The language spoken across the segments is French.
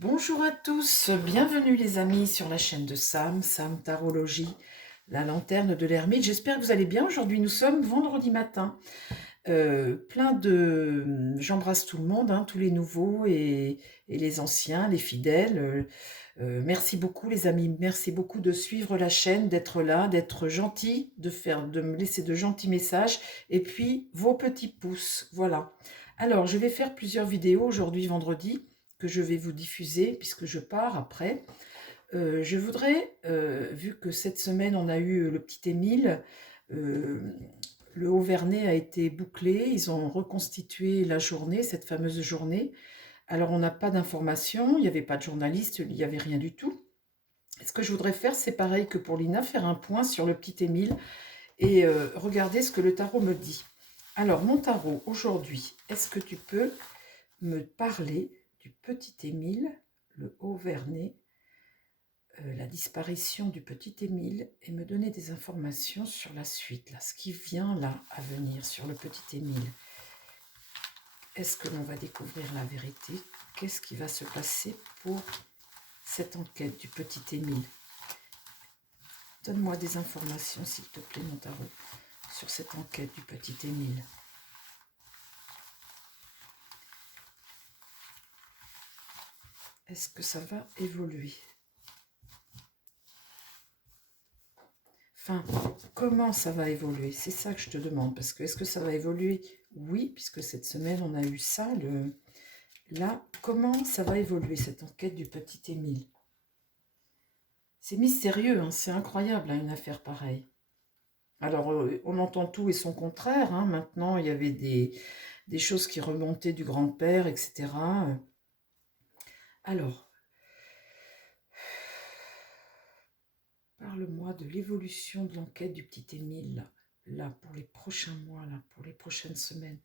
Bonjour à tous, bienvenue les amis sur la chaîne de Sam Tarologie, la lanterne de l'ermite. J'espère que vous allez bien. Aujourd'hui nous sommes vendredi matin. J'embrasse tout le monde, hein, tous les nouveaux et les anciens, les fidèles. Merci beaucoup les amis, merci beaucoup de suivre la chaîne, d'être là, d'être gentil, de me laisser de gentils messages et puis vos petits pouces, voilà. Alors je vais faire plusieurs vidéos aujourd'hui vendredi que je vais vous diffuser puisque je pars après. Je voudrais, vu que cette semaine on a eu le petit Émile, euh, le Haut-Vernay a été bouclé, ils ont reconstitué la journée, cette fameuse journée. Alors on n'a pas d'informations, il n'y avait pas de journaliste, il n'y avait rien du tout. Ce que je voudrais faire, c'est pareil que pour Lina, faire un point sur le petit Émile et regarder ce que le tarot me dit. Alors mon tarot, aujourd'hui, est-ce que tu peux me parler du petit Émile, le Haut-Vernay, la disparition du petit Émile et me donner des informations sur la suite, là, ce qui vient là à venir sur le petit Émile. Est-ce que l'on va découvrir la vérité? Qu'est-ce qui va se passer pour cette enquête du petit Émile? Donne-moi des informations, s'il te plaît, mon tarot, sur cette enquête du petit Émile. Est-ce que ça va évoluer? Enfin, comment ça va évoluer? C'est ça que je te demande. Parce que est-ce que ça va évoluer? Oui, puisque cette semaine, on a eu ça. Là, comment ça va évoluer, cette enquête du petit Émile? C'est mystérieux, hein, c'est incroyable, hein, une affaire pareille. Alors, on entend tout et son contraire. Hein. Maintenant, il y avait des choses qui remontaient du grand-père, etc. Alors, parle-moi de l'évolution de l'enquête du petit Émile, là, pour les prochains mois, là, pour les prochaines semaines.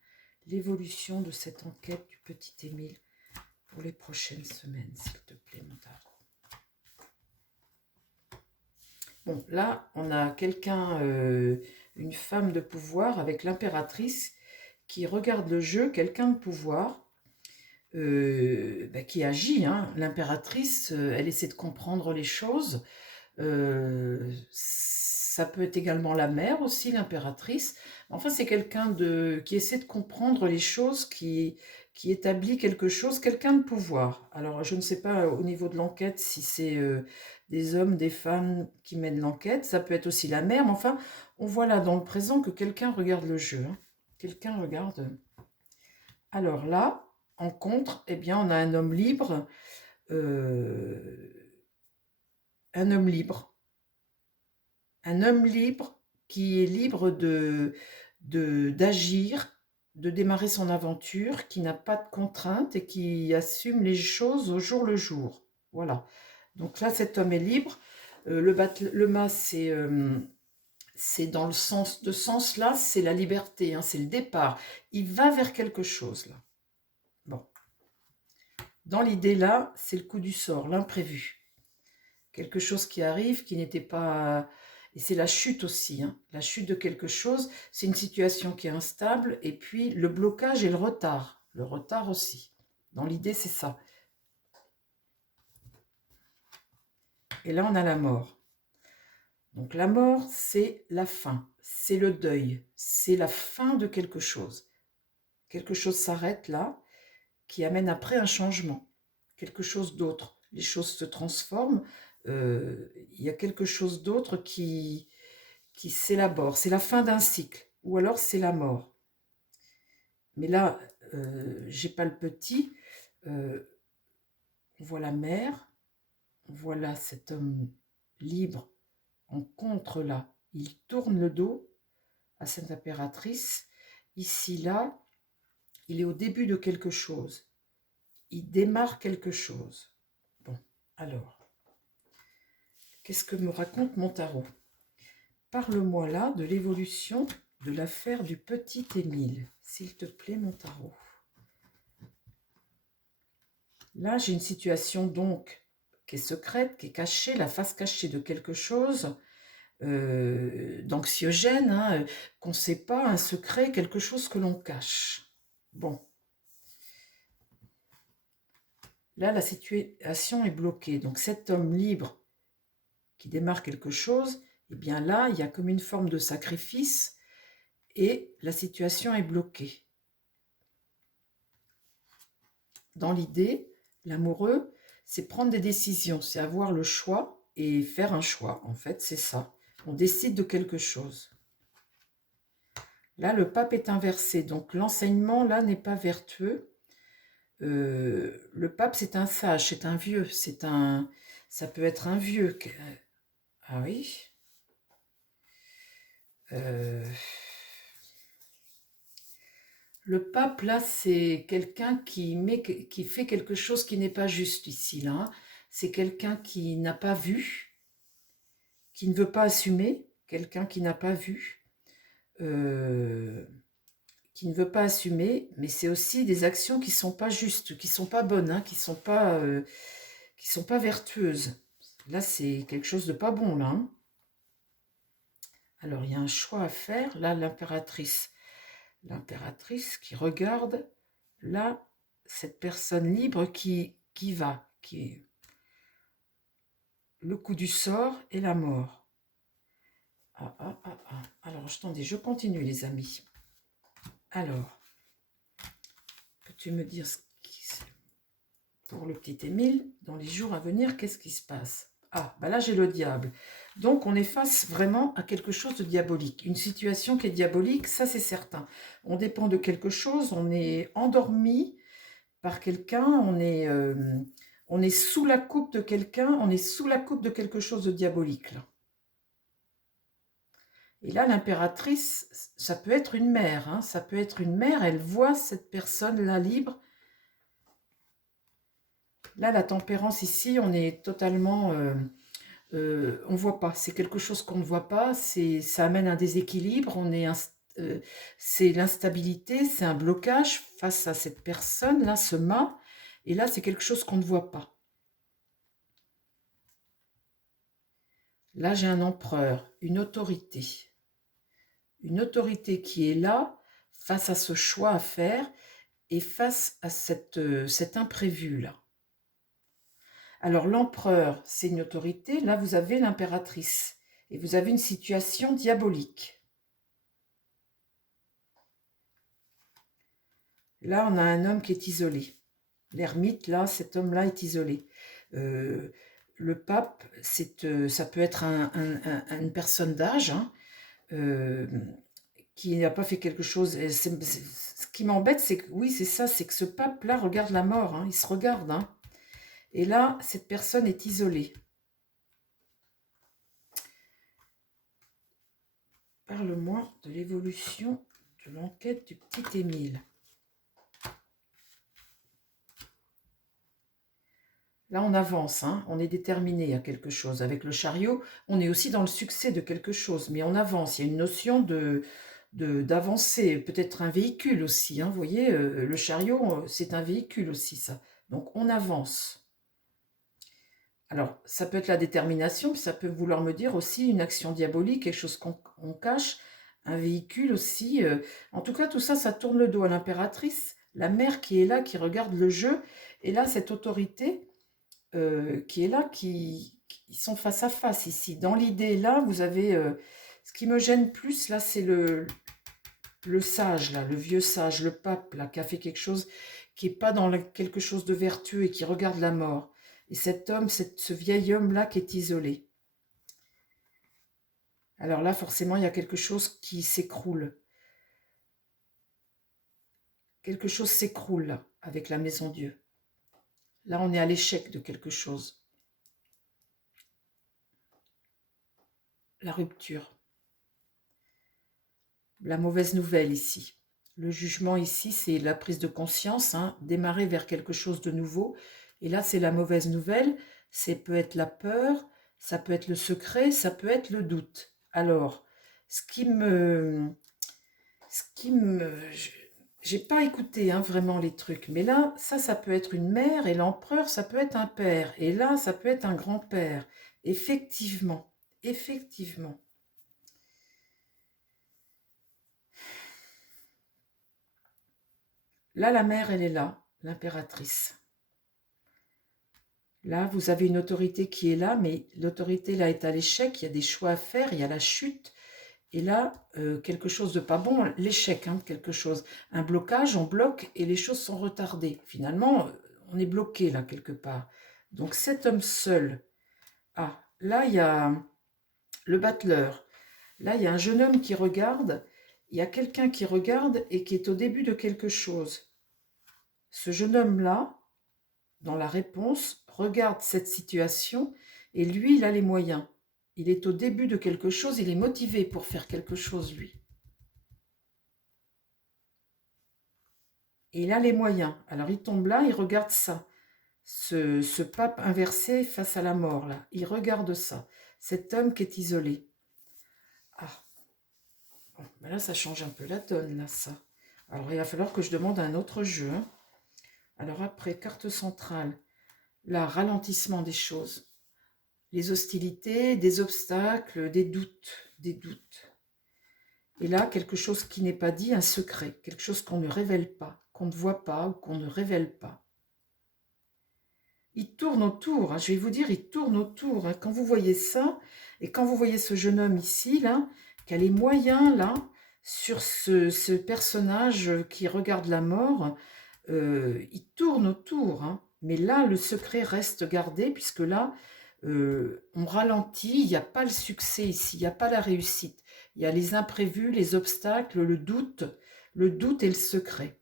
L'évolution de cette enquête du petit Émile pour les prochaines semaines, s'il te plaît, mon tarot. Bon, là, on a quelqu'un, une femme de pouvoir avec l'impératrice qui regarde le jeu, quelqu'un de pouvoir qui agit. Hein. L'impératrice, elle essaie de comprendre les choses. Ça peut être également la mère aussi, l'impératrice. Enfin, c'est quelqu'un qui essaie de comprendre les choses, qui établit quelque chose, quelqu'un de pouvoir. Alors, je ne sais pas au niveau de l'enquête si c'est des hommes, des femmes qui mènent l'enquête. Ça peut être aussi la mère. Mais enfin, on voit là dans le présent que quelqu'un regarde le jeu. Hein. Quelqu'un regarde. Alors là, en contre, eh bien, on a un homme libre. Un homme libre. Un homme libre qui est libre d'agir, de démarrer son aventure, qui n'a pas de contraintes et qui assume les choses au jour le jour. Voilà. Donc là, cet homme est libre. Le mât, c'est dans le sens de sens là, c'est la liberté, hein, c'est le départ. Il va vers quelque chose là. Bon. Dans l'idée là, c'est le coup du sort, l'imprévu. Quelque chose qui arrive, qui n'était pas... Et c'est la chute aussi, hein. La chute de quelque chose, c'est une situation qui est instable, et puis le blocage et le retard. Le retard aussi. Dans l'idée, c'est ça. Et là, on a la mort. Donc la mort, c'est la fin, c'est le deuil, c'est la fin de quelque chose. Quelque chose s'arrête là, qui amène après un changement, quelque chose d'autre. Les choses se transforment, il y a quelque chose d'autre qui s'élabore. C'est la fin d'un cycle, ou alors c'est la mort. Mais là, j'ai pas le petit. Euh, on voit la mère, on voit là cet homme libre en contre là. Il tourne le dos à cette impératrice. Ici, là, il est au début de quelque chose. Il démarre quelque chose. Bon, alors, qu'est-ce que me raconte mon tarot? Parle-moi là de l'évolution de l'affaire du petit Émile, s'il te plaît, mon tarot. Là, j'ai une situation donc qui est secrète, qui est cachée, la face cachée de quelque chose d'anxiogène, hein, qu'on ne sait pas, un secret, quelque chose que l'on cache. Bon. Là, la situation est bloquée. Donc cet homme libre qui démarre quelque chose, eh bien là, il y a comme une forme de sacrifice et la situation est bloquée. Dans l'idée, l'amoureux, c'est prendre des décisions, c'est avoir le choix et faire un choix. En fait, c'est ça. On décide de quelque chose. Là, le pape est inversé, donc l'enseignement, là, n'est pas vertueux. Le pape, c'est un sage, c'est un vieux, ça peut être un vieux. Ah oui. Euh, le pape, là, c'est quelqu'un qui fait quelque chose qui n'est pas juste ici, là, hein. C'est quelqu'un qui n'a pas vu, qui ne veut pas assumer, quelqu'un qui n'a pas vu, euh, qui ne veut pas assumer, mais c'est aussi des actions qui sont pas justes, qui sont pas bonnes, hein, qui sont pas vertueuses. Là, c'est quelque chose de pas bon, là, hein. Alors, il y a un choix à faire. Là, l'impératrice qui regarde, là, cette personne libre qui est le coup du sort et la mort. Ah, ah, ah, ah. Alors, attendez, je continue, les amis. Alors, peux-tu me dire pour le petit Émile, dans les jours à venir, qu'est-ce qui se passe? Ah, bah là, j'ai le diable. Donc, on est face vraiment à quelque chose de diabolique. Une situation qui est diabolique, ça, c'est certain. On dépend de quelque chose, on est endormi par quelqu'un, on est sous la coupe de quelqu'un, on est sous la coupe de quelque chose de diabolique, là. Et là, l'impératrice, ça peut être une mère, hein, ça peut être une mère, elle voit cette personne-là libre. Là, la tempérance ici, on est totalement... on ne voit pas, c'est quelque chose qu'on ne voit pas, ça amène un déséquilibre, c'est l'instabilité, c'est un blocage face à cette personne-là, ce mât, et là, c'est quelque chose qu'on ne voit pas. Là, j'ai un empereur, une autorité qui est là face à ce choix à faire et face à cet imprévu-là. Alors l'empereur, c'est une autorité, là vous avez l'impératrice, et vous avez une situation diabolique. Là, on a un homme qui est isolé. L'ermite, là, cet homme-là est isolé. Le pape, ça peut être une personne d'âge, hein, euh, qui n'a pas fait quelque chose. Ce qui m'embête, c'est que, oui, c'est ça, c'est que ce pape-là regarde la mort, hein, il se regarde, hein. Et là, cette personne est isolée. Parle-moi de l'évolution de l'enquête du petit Émile. Là, on avance, hein, on est déterminé à quelque chose. Avec le chariot, on est aussi dans le succès de quelque chose, mais on avance. Il y a une notion d'avancer, peut-être un véhicule aussi, hein, vous voyez, le chariot, c'est un véhicule aussi, ça. Donc, on avance. Alors, ça peut être la détermination, puis ça peut vouloir me dire aussi une action diabolique, quelque chose qu'on cache, un véhicule aussi. En tout cas, tout ça, ça tourne le dos à l'impératrice, la mère qui est là, qui regarde le jeu, et là, cette autorité qui est là, qui sont face à face ici. Dans l'idée, là, vous avez... ce qui me gêne plus, là, c'est le sage, là, le vieux sage, le pape, là, qui a fait quelque chose qui n'est pas dans quelque chose de vertueux et qui regarde la mort. Et cet homme, ce vieil homme-là qui est isolé. Alors là, forcément, il y a quelque chose qui s'écroule. Quelque chose s'écroule, là, avec la maison Dieu. Là, on est à l'échec de quelque chose. La rupture. La mauvaise nouvelle ici. Le jugement ici, c'est la prise de conscience, hein, démarrer vers quelque chose de nouveau. Et là, c'est la mauvaise nouvelle. Ça peut être la peur, ça peut être le secret, ça peut être le doute. Alors, ce qui me... J'ai pas écouté, hein, vraiment les trucs, mais là, ça peut être une mère, et l'empereur, ça peut être un père. Et là, ça peut être un grand-père. Effectivement, effectivement. Là, la mère, elle est là, l'impératrice. Là, vous avez une autorité qui est là, mais l'autorité là est à l'échec, il y a des choix à faire, il y a la chute, et là, quelque chose de pas bon, l'échec, hein, quelque chose, un blocage, on bloque et les choses sont retardées. Finalement, on est bloqué là quelque part. Donc cet homme seul, ah, là il y a le battleur, là il y a un jeune homme qui regarde, il y a quelqu'un qui regarde et qui est au début de quelque chose. Ce jeune homme-là, dans la réponse, regarde cette situation et lui, il a les moyens. Il est au début de quelque chose, il est motivé pour faire quelque chose, lui. Et il a les moyens. Alors il tombe là, il regarde ça. Ce pape inversé face à la mort, là. Il regarde ça. Cet homme qui est isolé. Ah, bon, ben là, ça change un peu la donne, là, ça. Alors il va falloir que je demande un autre jeu, hein. Alors après, carte centrale. Là, ralentissement des choses. Les hostilités, des obstacles, des doutes, des doutes. Et là, quelque chose qui n'est pas dit, un secret, quelque chose qu'on ne révèle pas, qu'on ne voit pas ou qu'on ne révèle pas. Il tourne autour, hein, je vais vous dire, il tourne autour. Hein. Quand vous voyez ça, et quand vous voyez ce jeune homme ici, là, qui a les moyens, là, sur ce personnage qui regarde la mort, il tourne autour. Hein. Mais là, le secret reste gardé, puisque là, on ralentit, il n'y a pas le succès ici, il n'y a pas la réussite. Il y a les imprévus, les obstacles, le doute et le secret.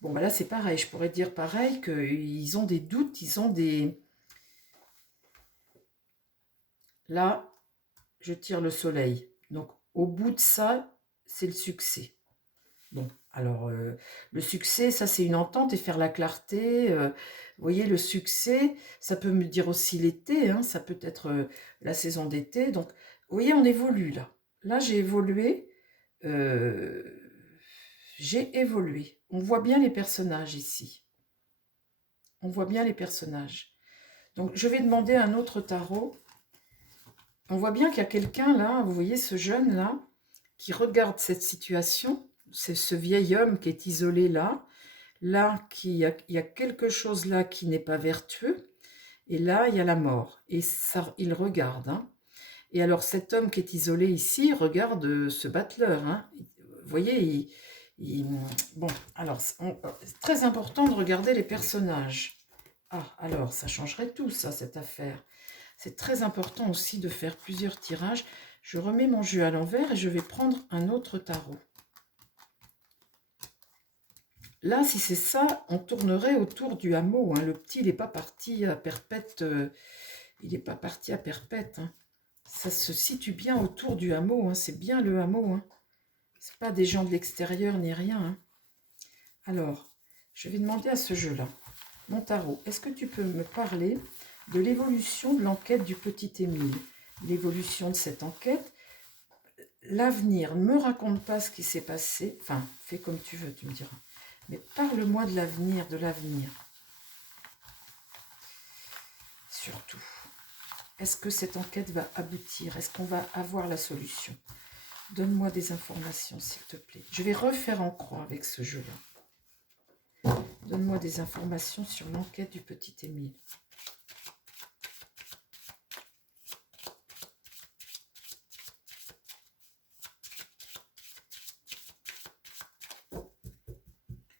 Bon, ben là, c'est pareil, je pourrais dire pareil, qu'ils ont des doutes, ils ont des... Là, je tire le soleil. Donc, au bout de ça, c'est le succès. Bon, alors, le succès, ça, c'est une entente et faire la clarté. Vous voyez, le succès, ça peut me dire aussi l'été, hein, ça peut être la saison d'été. Donc, vous voyez, on évolue là. Là, j'ai évolué. euh, j'ai évolué. On voit bien les personnages ici. On voit bien les personnages. Donc, je vais demander un autre tarot. On voit bien qu'il y a quelqu'un là, vous voyez ce jeune là, qui regarde cette situation. C'est ce vieil homme qui est isolé là. Là, il y a quelque chose là qui n'est pas vertueux. Et là, il y a la mort. Et ça, il regarde. Hein. Et alors, cet homme qui est isolé ici regarde ce battleur. Hein. Vous voyez, bon, alors, c'est très important de regarder les personnages. Ah, alors, ça changerait tout, ça, cette affaire. C'est très important aussi de faire plusieurs tirages. Je remets mon jeu à l'envers et je vais prendre un autre tarot. Là, si c'est ça, on tournerait autour du hameau. Hein. Le petit, il n'est pas parti à perpète. Il n'est pas parti à perpète. Hein. Ça se situe bien autour du hameau. Hein. C'est bien le hameau. Hein. Ce n'est pas des gens de l'extérieur ni rien. Hein. Alors, je vais demander à ce jeu-là. Mon tarot, est-ce que tu peux me parler de l'évolution de l'enquête du petit Émile? L'évolution de cette enquête. L'avenir, ne me raconte pas ce qui s'est passé. Enfin, fais comme tu veux, tu me diras. Mais parle-moi de l'avenir, surtout. Est-ce que cette enquête va aboutir? Est-ce qu'on va avoir la solution? Donne-moi des informations, s'il te plaît. Je vais refaire en croix avec ce jeu-là. Donne-moi des informations sur l'enquête du petit Émile.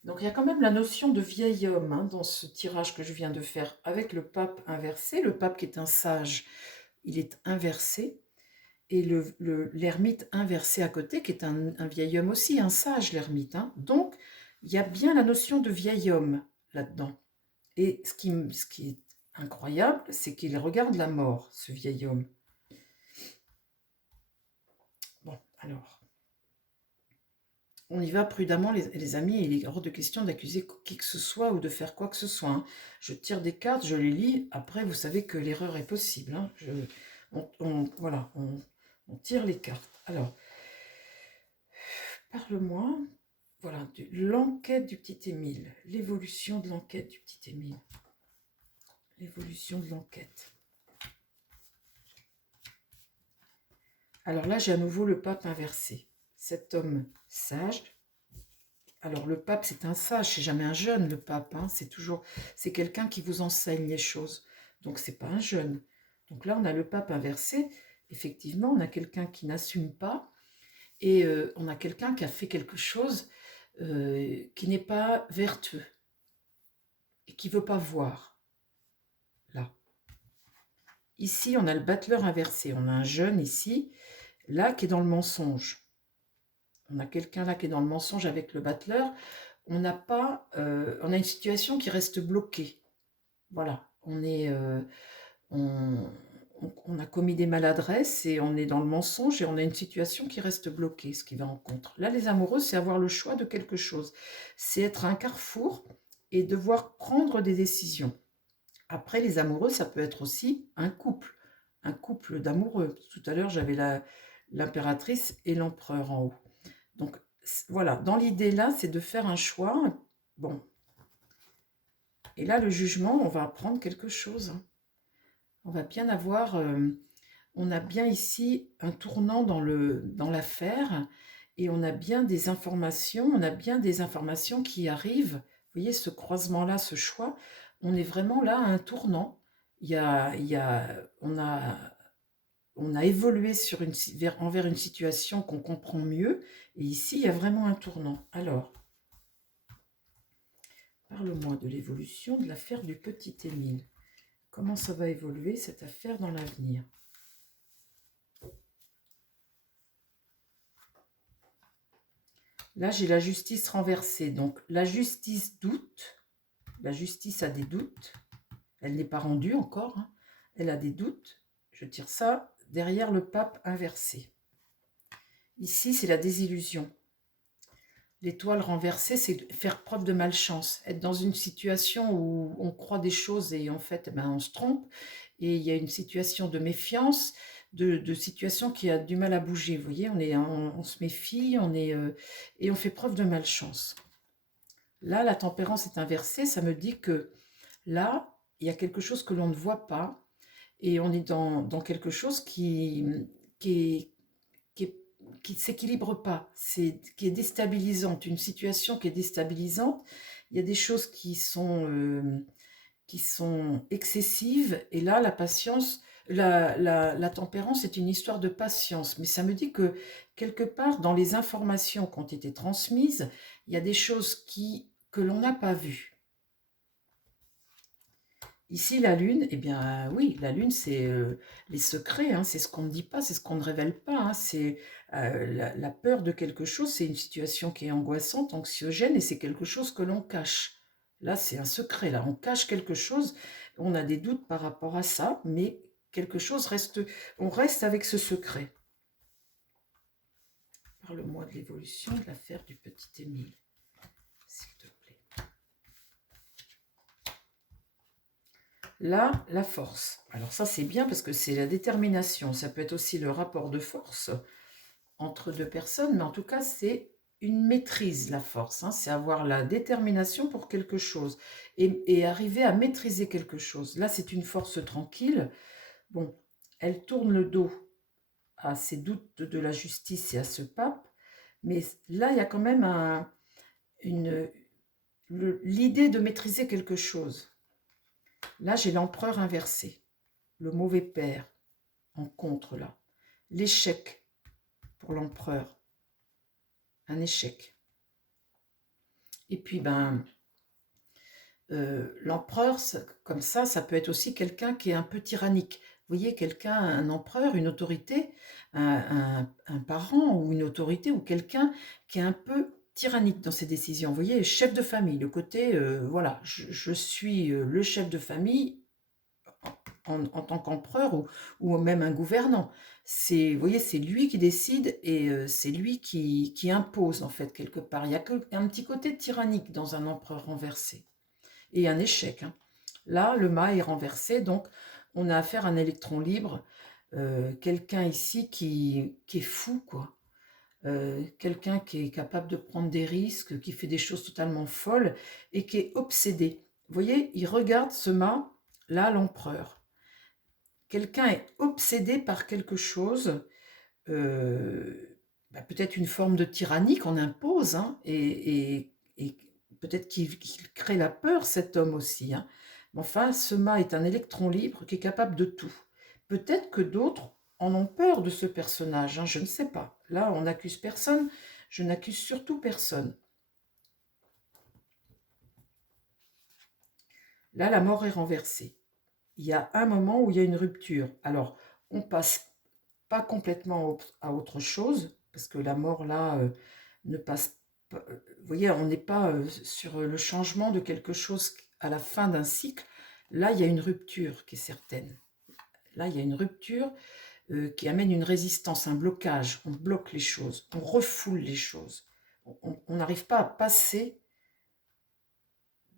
Donc il y a quand même la notion de vieil homme hein, dans ce tirage que je viens de faire avec le pape inversé. Le pape qui est un sage, il est inversé. Et l'ermite inversé à côté, qui est un vieil homme aussi, un sage l'ermite. Hein. Donc il y a bien la notion de vieil homme là-dedans. Et ce qui est incroyable, c'est qu'il regarde la mort, ce vieil homme. Bon, alors... On y va prudemment, les amis, il est hors de question d'accuser qui que ce soit ou de faire quoi que ce soit. Hein. Je tire des cartes, je les lis. Après, vous savez que l'erreur est possible. Hein. Voilà, on tire les cartes. Alors, parle-moi, voilà, de l'enquête du petit Émile. L'évolution de l'enquête du petit Émile. L'évolution de l'enquête. Alors là, j'ai à nouveau le pape inversé. Cet homme sage. Alors le pape, c'est un sage, c'est jamais un jeune, le pape. Hein, c'est quelqu'un qui vous enseigne les choses. Donc, c'est pas un jeune. Donc là, on a le pape inversé. Effectivement, on a quelqu'un qui n'assume pas et on a quelqu'un qui a fait quelque chose qui n'est pas vertueux et qui ne veut pas voir. Là. Ici, on a le battleur inversé. On a un jeune ici, là, qui est dans le mensonge. On a quelqu'un là qui est dans le mensonge avec le battleur. On a une situation qui reste bloquée. Voilà, on, on a commis des maladresses et on est dans le mensonge et on a une situation qui reste bloquée, ce qui va en contre. Là, les amoureux, c'est avoir le choix de quelque chose. C'est être à un carrefour et devoir prendre des décisions. Après, les amoureux, ça peut être aussi un couple d'amoureux. Tout à l'heure, j'avais l'impératrice et l'empereur en haut. Donc, voilà, dans l'idée là, c'est de faire un choix. Bon. Et là, le jugement, on va apprendre quelque chose. On va bien avoir... on a bien ici un tournant dans l'affaire et on a bien des informations, qui arrivent. Vous voyez, ce croisement-là, ce choix, on est vraiment là à un tournant. On a évolué envers une situation qu'on comprend mieux et ici, il y a vraiment un tournant. Alors, parle-moi de l'évolution de l'affaire du petit Émile. Comment ça va évoluer cette affaire dans l'avenir ? Là, j'ai la justice renversée. Donc, la justice doute. La justice a des doutes. Elle n'est pas rendue encore. Hein. Elle a des doutes. Je tire ça derrière le pape inversé. Ici, c'est la désillusion. L'étoile renversée, c'est faire preuve de malchance. Être dans une situation où on croit des choses et en fait, on se trompe. Et il y a une situation de méfiance, de situation qui a du mal à bouger. Vous voyez, on se méfie, et on fait preuve de malchance. Là, la tempérance est inversée. Ça me dit que là, il y a quelque chose que l'on ne voit pas. Et on est dans quelque chose qui ne s'équilibre pas, qui est déstabilisante, une situation qui est déstabilisante. Il y a des choses qui sont excessives, et là, la patience, la tempérance est une histoire de patience, mais ça me dit que quelque part, dans les informations qui ont été transmises, il y a des choses que l'on n'a pas vues. Ici, la lune, eh bien oui, la lune, c'est les secrets, hein, c'est ce qu'on ne dit pas, c'est ce qu'on ne révèle pas, hein, c'est la peur de quelque chose, c'est une situation qui est angoissante, anxiogène, et c'est quelque chose que l'on cache. Là, c'est un secret, là, on cache quelque chose, on a des doutes par rapport à ça, mais quelque chose reste, on reste avec ce secret. Parle-moi de l'évolution de l'affaire du petit Émile, s'il te plaît. Là, la force. Alors ça, c'est bien parce que c'est la détermination. Ça peut être aussi le rapport de force entre deux personnes, mais en tout cas, c'est une maîtrise, la force. Hein. C'est avoir la détermination pour quelque chose et arriver à maîtriser quelque chose. Là, c'est une force tranquille. Bon, elle tourne le dos à ses doutes de la justice et à ce pape, mais là, il y a quand même l'idée de maîtriser quelque chose. Là, j'ai l'empereur inversé, le mauvais père en contre là. L'échec pour l'empereur, un échec. Et puis, l'empereur, comme ça peut être aussi quelqu'un qui est un peu tyrannique. Vous voyez, quelqu'un, un empereur, une autorité, un parent ou une autorité ou quelqu'un qui est un peu tyrannique dans ses décisions. Vous voyez, chef de famille, le côté, voilà, je suis le chef de famille en tant qu'empereur ou même un gouvernant. Vous voyez, c'est lui qui décide et c'est lui qui impose en fait quelque part. Il y a un petit côté tyrannique dans un empereur renversé et un échec. Hein. Là, le mât est renversé, donc on a affaire à un électron libre, quelqu'un ici qui est fou, quoi. Quelqu'un qui est capable de prendre des risques, qui fait des choses totalement folles et qui est obsédé. Vous voyez, il regarde ce mât, là, l'empereur. Quelqu'un est obsédé par quelque chose, peut-être une forme de tyrannie qu'on impose, hein, et peut-être qu'il crée la peur, cet homme aussi. Hein. Mais enfin, ce mât est un électron libre qui est capable de tout. Peut-être que d'autres en ont peur de ce personnage, hein, je ne sais pas. Là, on n'accuse personne, je n'accuse surtout personne. Là, la mort est renversée. Il y a un moment où il y a une rupture. Alors, on passe pas complètement à autre chose, parce que la mort, là, ne passe pas... Vous voyez, on n'est pas sur le changement de quelque chose à la fin d'un cycle. Là, il y a une rupture qui est certaine. Là, il y a une rupture qui amène une résistance, un blocage. On bloque les choses, on refoule les choses. On n'arrive pas à passer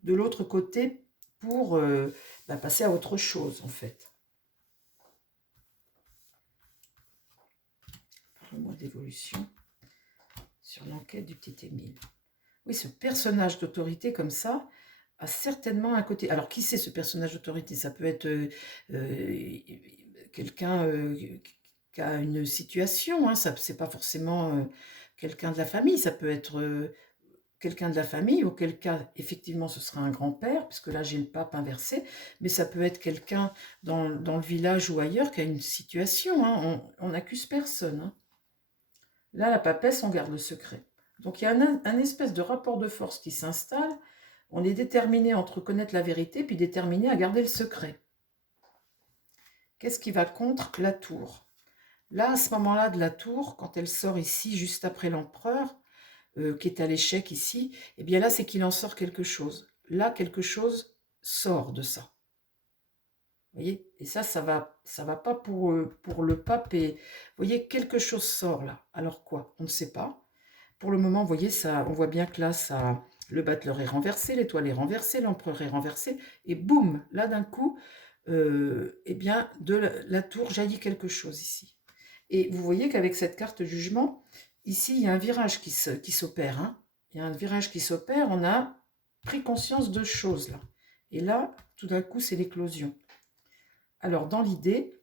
de l'autre côté pour passer à autre chose, en fait. Parle-moi d'évolution sur l'enquête du petit Émile. Oui, ce personnage d'autorité comme ça a certainement un côté... Alors, qui c'est ce personnage d'autorité? Ça peut être quelqu'un qui a une situation, hein. Ça, c'est pas forcément quelqu'un de la famille, ça peut être quelqu'un de la famille, auquel cas, effectivement, ce sera un grand-père, puisque là, j'ai le pape inversé, mais ça peut être quelqu'un dans le village ou ailleurs qui a une situation, hein. On n'accuse personne, hein. Là, la papesse, on garde le secret. Donc, il y a un espèce de rapport de force qui s'installe. On est déterminé entre connaître la vérité, puis déterminé à garder le secret. Qu'est-ce qui va contre la tour? Là, à ce moment-là de la tour, quand elle sort ici, juste après l'empereur, qui est à l'échec ici, eh bien là, c'est qu'il en sort quelque chose. Là, quelque chose sort de ça. Vous voyez? Et ça va pas pour le pape. Et, vous voyez, quelque chose sort là. Alors quoi? On ne sait pas. Pour le moment, vous voyez, ça, on voit bien que là, ça, le battleur est renversé, l'étoile est renversée, l'empereur est renversé, et boum, là d'un coup, eh bien, de la tour jaillit quelque chose ici. Et vous voyez qu'avec cette carte jugement, ici, il y a un virage qui s'opère, hein. Il y a un virage qui s'opère, on a pris conscience de choses là. Et là, tout d'un coup, c'est l'éclosion. Alors, dans l'idée,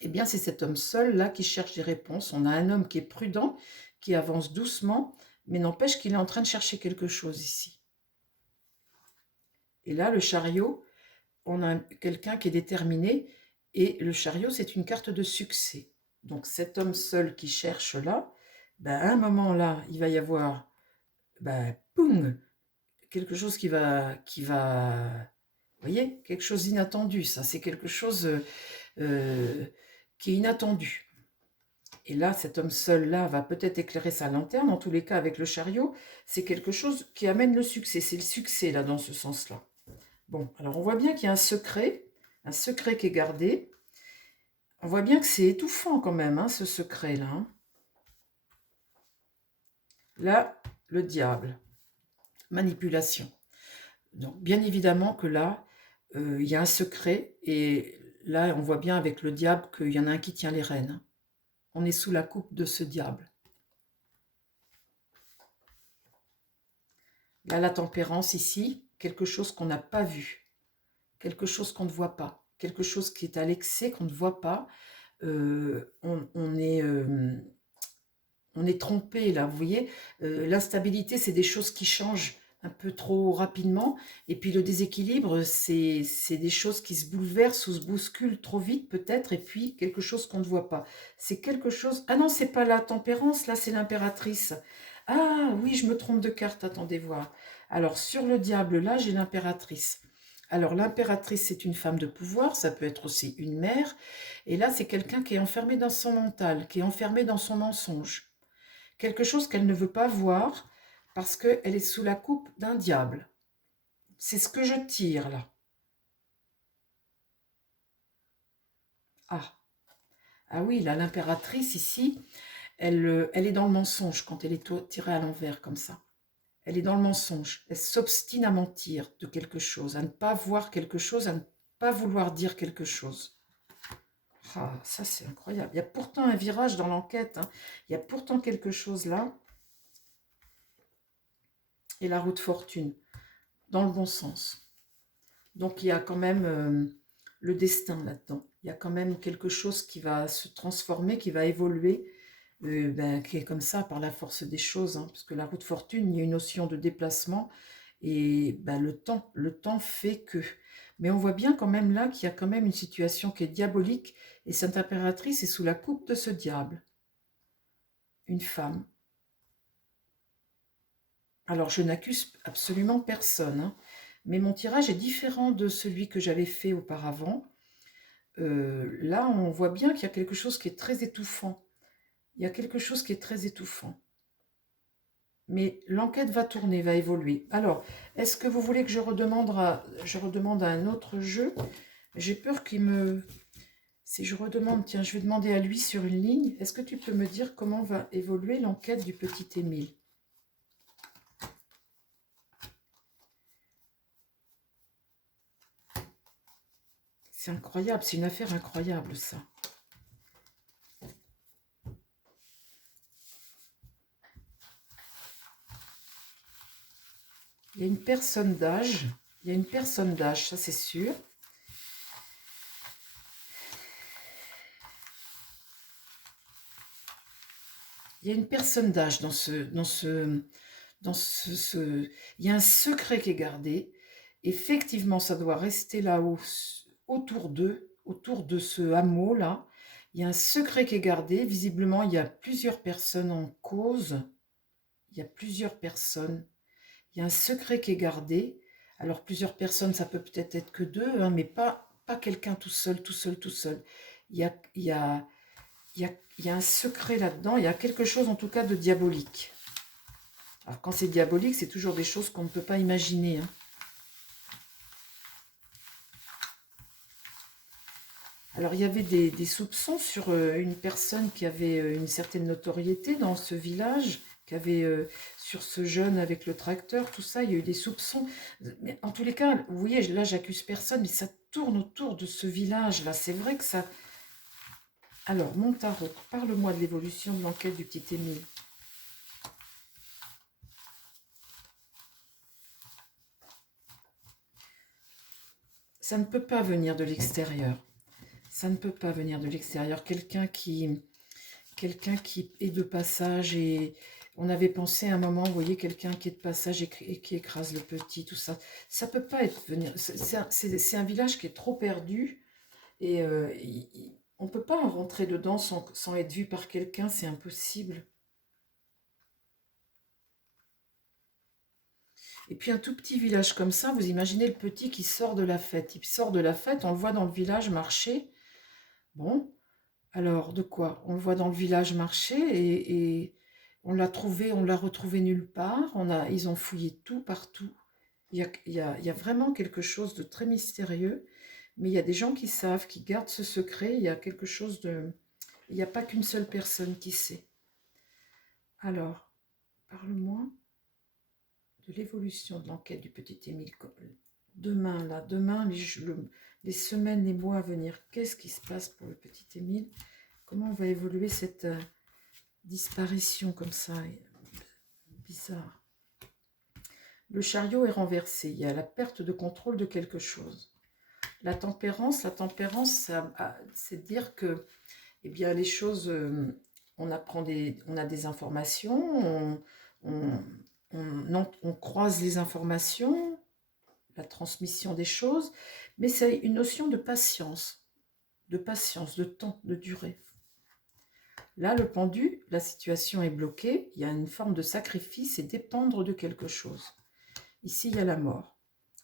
eh bien, c'est cet homme seul là qui cherche des réponses. On a un homme qui est prudent, qui avance doucement, mais n'empêche qu'il est en train de chercher quelque chose ici. Et là, le chariot, on a quelqu'un qui est déterminé, et le chariot, c'est une carte de succès. Donc cet homme seul qui cherche là, à un moment là, il va y avoir, boum, quelque chose vous voyez, quelque chose d'inattendu, ça, c'est quelque chose qui est inattendu. Et là, cet homme seul-là va peut-être éclairer sa lanterne. En tous les cas, avec le chariot, c'est quelque chose qui amène le succès. C'est le succès, là, dans ce sens-là. Bon, alors on voit bien qu'il y a un secret qui est gardé. On voit bien que c'est étouffant quand même, hein, ce secret-là, hein. Là, le diable, manipulation. Donc, bien évidemment que là, il y a un secret. Et là, on voit bien avec le diable qu'il y en a un qui tient les rênes. On est sous la coupe de ce diable. Là, la tempérance ici, quelque chose qu'on n'a pas vu, quelque chose qu'on ne voit pas, quelque chose qui est à l'excès, qu'on ne voit pas. On est trompé là, vous voyez. L'instabilité, c'est des choses qui changent un peu trop rapidement. Et puis le déséquilibre, c'est des choses qui se bouleversent ou se bousculent trop vite peut-être. Et puis quelque chose qu'on ne voit pas. C'est quelque chose... Ah non, c'est pas la tempérance, là c'est l'impératrice. Ah oui, je me trompe de carte, attendez voir. Alors sur le diable, là j'ai l'impératrice. Alors l'impératrice, c'est une femme de pouvoir, ça peut être aussi une mère. Et là, c'est quelqu'un qui est enfermé dans son mental, qui est enfermé dans son mensonge. Quelque chose qu'elle ne veut pas voir parce qu'elle est sous la coupe d'un diable. C'est ce que je tire là. Ah, ah oui, là, l'impératrice ici, elle est dans le mensonge quand elle est tirée à l'envers comme ça. Elle est dans le mensonge. Elle s'obstine à mentir de quelque chose, à ne pas voir quelque chose, à ne pas vouloir dire quelque chose. Ah, ça c'est incroyable. Il y a pourtant un virage dans l'enquête, hein. Il y a pourtant quelque chose là. Et la roue de fortune, dans le bon sens. Donc il y a quand même le destin là-dedans. Il y a quand même quelque chose qui va se transformer, qui va évoluer, qui est comme ça par la force des choses, hein, parce que la roue de fortune, il y a une notion de déplacement et le temps fait que... Mais on voit bien quand même là qu'il y a quand même une situation qui est diabolique et cette impératrice est sous la coupe de ce diable, une femme. Alors je n'accuse absolument personne, hein, mais mon tirage est différent de celui que j'avais fait auparavant. Là, on voit bien qu'il y a quelque chose qui est très étouffant. Il y a quelque chose qui est très étouffant. Mais l'enquête va tourner, va évoluer. Alors, est-ce que vous voulez que je redemande à un autre jeu? J'ai peur qu'il me... Si je redemande, tiens, je vais demander à lui sur une ligne. Est-ce que tu peux me dire comment va évoluer l'enquête du petit Émile? C'est incroyable, c'est une affaire incroyable, ça. Il y a une personne d'âge. Il y a une personne d'âge, ça c'est sûr. Il y a une personne d'âge il y a un secret qui est gardé. Effectivement, ça doit rester là-haut, autour d'eux, autour de ce hameau-là. Il y a un secret qui est gardé. Visiblement, il y a plusieurs personnes en cause. Il y a plusieurs personnes. Il y a un secret qui est gardé. Alors, plusieurs personnes, ça peut peut-être être que deux, hein, mais pas quelqu'un tout seul, tout seul, tout seul. Il y a, il y a, il y a un secret là-dedans. Il y a quelque chose, en tout cas, de diabolique. Alors, quand c'est diabolique, c'est toujours des choses qu'on ne peut pas imaginer, hein. Alors, il y avait des soupçons sur une personne qui avait une certaine notoriété dans ce village, qui avait sur ce jeune avec le tracteur, tout ça, il y a eu des soupçons. Mais en tous les cas, vous voyez, là, j'accuse personne, mais ça tourne autour de ce village-là. C'est vrai que ça... Alors, mon tarot, parle-moi de l'évolution de l'enquête du petit Émile. Ça ne peut pas venir de l'extérieur. Ça ne peut pas venir de l'extérieur. Quelqu'un qui est de passage et on avait pensé à un moment, vous voyez, quelqu'un qui est de passage et qui écrase le petit, tout ça. Ça peut pas être venir. C'est un village qui est trop perdu et on ne peut pas rentrer dedans sans être vu par quelqu'un, c'est impossible. Et puis un tout petit village comme ça, vous imaginez le petit qui sort de la fête. Il sort de la fête, on le voit dans le village marcher. Bon, alors de quoi? On le voit dans le village marcher et on l'a trouvé, on l'a retrouvé nulle part. Ils ont fouillé tout partout. Il y a vraiment quelque chose de très mystérieux, mais il y a des gens qui savent, qui gardent ce secret. Il y a quelque chose de... Il n'y a pas qu'une seule personne qui sait. Alors, parle-moi de l'évolution de l'enquête du petit Émile. Demain, là, demain, les semaines, les mois à venir, qu'est-ce qui se passe pour le petit Émile? Comment va évoluer cette disparition comme ça, bizarre? Le chariot est renversé, il y a la perte de contrôle de quelque chose. La tempérance, c'est dire que eh bien, les choses, on a des informations, on croise les informations, la transmission des choses, mais c'est une notion de patience, de temps, de durée. Là, le pendu, la situation est bloquée, il y a une forme de sacrifice et dépendre de quelque chose. Ici, il y a la mort.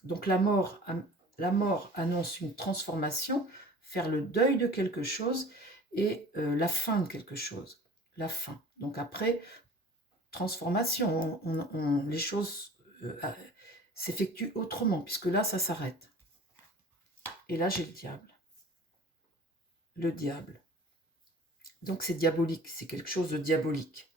Donc la mort annonce une transformation, faire le deuil de quelque chose et la fin de quelque chose. La fin. Donc après, transformation, les choses s'effectuent autrement, puisque là, ça s'arrête. Et là, j'ai le diable. Le diable. Donc c'est diabolique, c'est quelque chose de diabolique.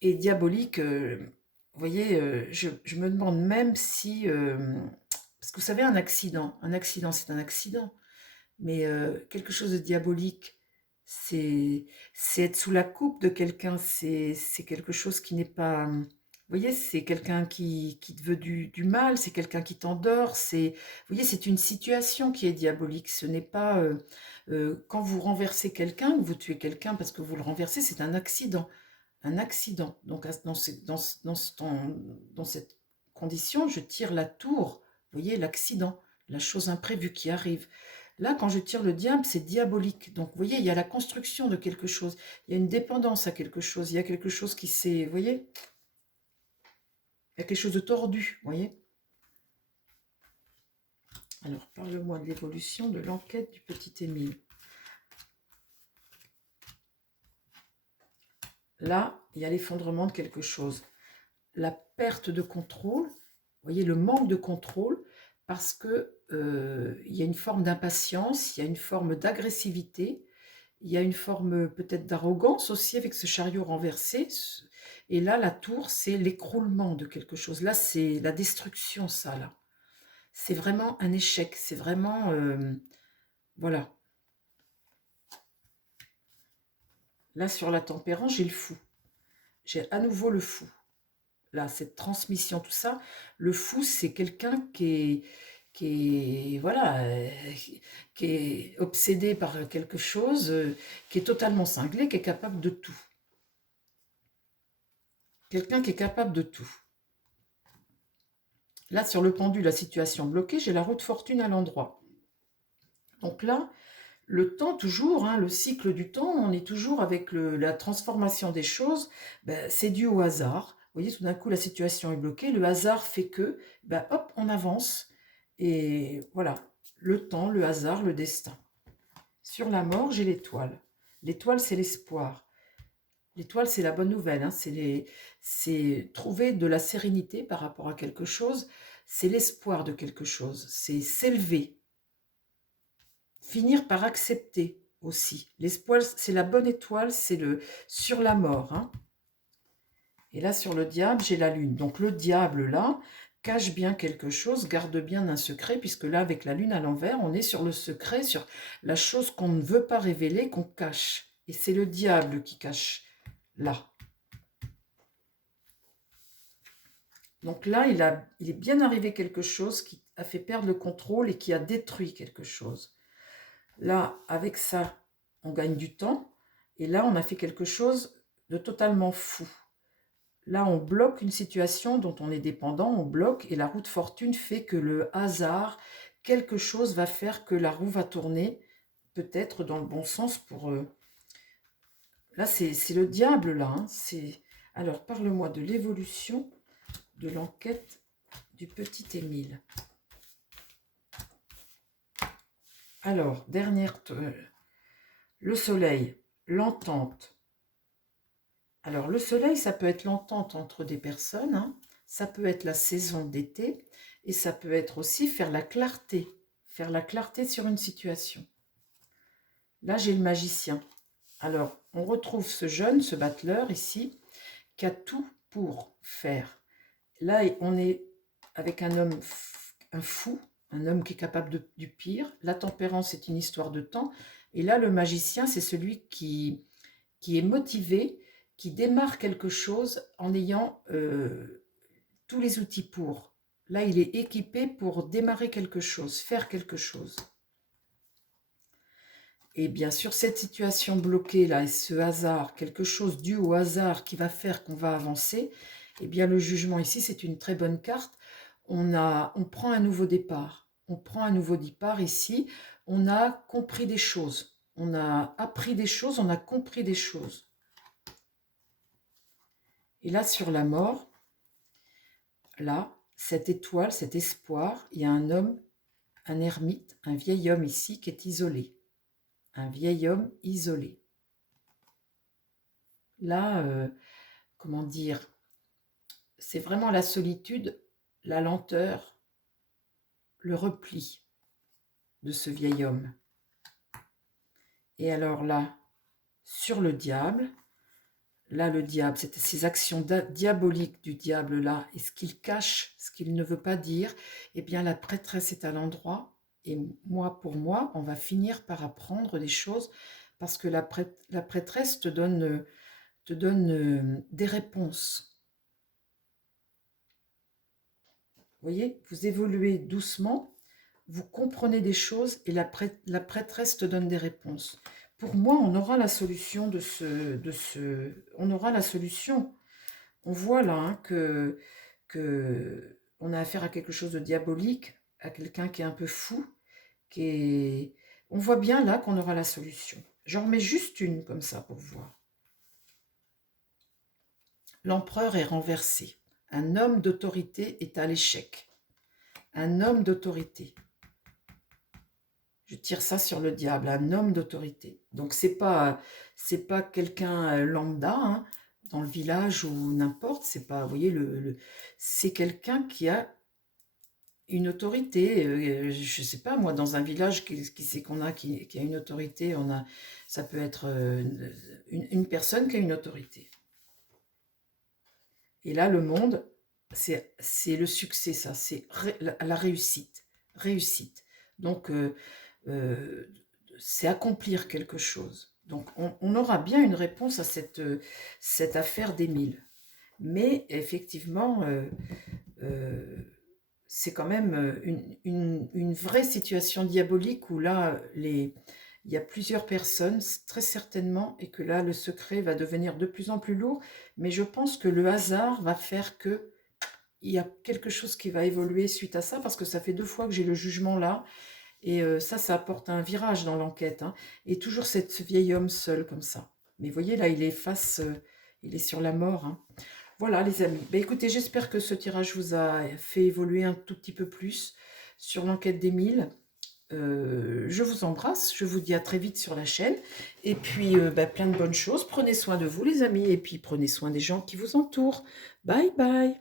Et diabolique, vous voyez, je me demande même si... parce que vous savez, un accident, c'est un accident. Mais quelque chose de diabolique, c'est être sous la coupe de quelqu'un, c'est quelque chose qui n'est pas... Vous voyez, c'est quelqu'un qui te veut du mal, c'est quelqu'un qui t'endort, vous voyez, c'est une situation qui est diabolique. Ce n'est pas... quand vous renversez quelqu'un, vous tuez quelqu'un parce que vous le renversez, c'est un accident. Un accident. Donc, dans cette conditions, je tire la tour. Vous voyez, l'accident, la chose imprévue qui arrive. Là, quand je tire le diable, c'est diabolique. Donc, vous voyez, il y a la construction de quelque chose. Il y a une dépendance à quelque chose. Il y a quelque chose qui s'est... Vous voyez? Il y a quelque chose de tordu, vous voyez? Alors, parle-moi de l'évolution de l'enquête du petit Émile. Là, il y a l'effondrement de quelque chose. La perte de contrôle, vous voyez, le manque de contrôle, parce que il y a une forme d'impatience, il y a une forme d'agressivité, il y a une forme peut-être d'arrogance aussi avec ce chariot renversé. Et là, la tour, c'est l'écroulement de quelque chose. Là, c'est la destruction, ça, là. C'est vraiment un échec, c'est vraiment... voilà. Là, sur la tempérance, j'ai le fou. J'ai à nouveau le fou. Là, cette transmission, tout ça. Le fou, c'est quelqu'un voilà, qui est obsédé par quelque chose, qui est totalement cinglé, qui est capable de tout. Quelqu'un qui est capable de tout. Là, sur le pendu, la situation bloquée, j'ai la roue de fortune à l'endroit. Donc là, le temps toujours, hein, le cycle du temps, on est toujours avec la transformation des choses, ben, c'est dû au hasard. Vous voyez, tout d'un coup, la situation est bloquée, le hasard fait que, ben, hop, on avance. Et voilà, le temps, le hasard, le destin. Sur la mort, j'ai l'étoile. L'étoile, c'est l'espoir. L'étoile, c'est la bonne nouvelle, hein, c'est trouver de la sérénité par rapport à quelque chose, c'est l'espoir de quelque chose, c'est s'élever, finir par accepter aussi. L'espoir, c'est la bonne étoile, c'est le sur la mort. Hein. Et là, sur le diable, j'ai la lune. Donc le diable, là, cache bien quelque chose, garde bien un secret, puisque là, avec la lune à l'envers, on est sur le secret, sur la chose qu'on ne veut pas révéler, qu'on cache. Et c'est le diable qui cache là. Donc là, il est bien arrivé quelque chose qui a fait perdre le contrôle et qui a détruit quelque chose. Là, avec ça, on gagne du temps. Et là, on a fait quelque chose de totalement fou. Là, on bloque une situation dont on est dépendant, on bloque, et la roue de fortune fait que le hasard, quelque chose va faire que la roue va tourner, peut-être dans le bon sens pour... Là, c'est le diable, là. Hein. Alors, parle-moi de l'évolution de l'enquête du petit Émile. Alors, le soleil, l'entente. Alors, le soleil, ça peut être l'entente entre des personnes, hein, ça peut être la saison d'été, et ça peut être aussi faire la clarté sur une situation. Là, j'ai le magicien. Alors, on retrouve ce jeune, ce battleur ici, qui a tout pour faire. Là, on est avec un homme, un fou, un homme qui est capable du pire. La tempérance, c'est une histoire de temps. Et là, le magicien, c'est celui qui est motivé, qui démarre quelque chose en ayant tous les outils pour. Là, il est équipé pour démarrer quelque chose, faire quelque chose. Et bien sûr, cette situation bloquée là, et ce hasard, quelque chose dû au hasard qui va faire qu'on va avancer, eh bien le jugement ici, c'est une très bonne carte. On prend un nouveau départ. On prend un nouveau départ ici. On a compris des choses. On a appris des choses, on a compris des choses. Et là, sur la mort, là, cette étoile, cet espoir, il y a un homme, un ermite, un vieil homme ici qui est isolé. Un vieil homme isolé. Là, comment dire, c'est vraiment la solitude, la lenteur, le repli de ce vieil homme. Et alors là, sur le diable, là le diable, c'était ces actions diaboliques du diable là, et ce qu'il cache, ce qu'il ne veut pas dire, eh bien la prêtresse est à l'endroit, et moi pour moi, on va finir par apprendre des choses, parce que la prêtresse te donne des réponses. Vous voyez, vous évoluez doucement, vous comprenez des choses et la prêtresse te donne des réponses. Pour moi, on aura la solution on aura la solution. On voit là hein, que on a affaire à quelque chose de diabolique, à quelqu'un qui est un peu fou, qui est... On voit bien là qu'on aura la solution. J'en remets juste une comme ça pour voir. L'empereur est renversé. Un homme d'autorité est à l'échec. Un homme d'autorité. Je tire ça sur le diable, un homme d'autorité. Donc c'est pas quelqu'un lambda hein, dans le village ou n'importe. C'est pas, vous voyez, c'est quelqu'un qui a une autorité. Je sais pas moi, dans un village qui c'est qu'on a qui a une autorité, ça peut être une personne qui a une autorité. Et là, le monde, c'est le succès, ça, c'est la réussite, réussite. Donc c'est accomplir quelque chose. Donc on aura bien une réponse à cette affaire d'Émile. Mais effectivement, c'est quand même une vraie situation diabolique où là, il y a plusieurs personnes, très certainement, et que là, le secret va devenir de plus en plus lourd. Mais je pense que le hasard va faire que il y a quelque chose qui va évoluer suite à ça, parce que ça fait 2 fois que j'ai le jugement là, et ça apporte un virage dans l'enquête. Hein. Et toujours ce vieil homme seul comme ça. Mais vous voyez, là, il est il est sur la mort. Hein. Voilà, les amis. Ben, écoutez, j'espère que ce tirage vous a fait évoluer un tout petit peu plus sur l'enquête d'Émile. Je vous embrasse. Je vous dis à très vite sur la chaîne. Et puis, ben, plein de bonnes choses. Prenez soin de vous, les amis. Et puis, prenez soin des gens qui vous entourent. Bye bye.